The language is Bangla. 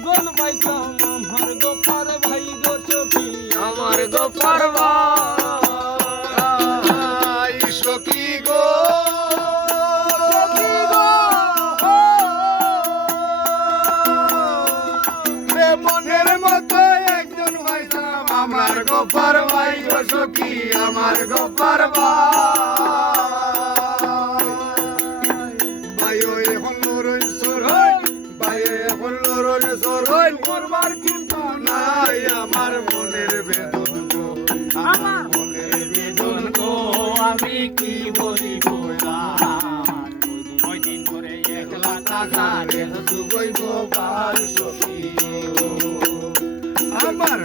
একজন পাইলাম আমার গোপার ভাই গো সখী আমার গোপার ভাই সখী গো মনের মতো একজন পাইলাম আমার গোপার ভাই গো সখী আমার গোপার ভাই ওই এখন লড়ন সরই ভাই এখন লড়ন সরই মরবার কিন্তু নাই আমার মনের বেদন গো আমার মনের বেদন গো আমি কি বলিব ওই দিন করে একলা টাকা রে দুগই গোপাল সখী আমার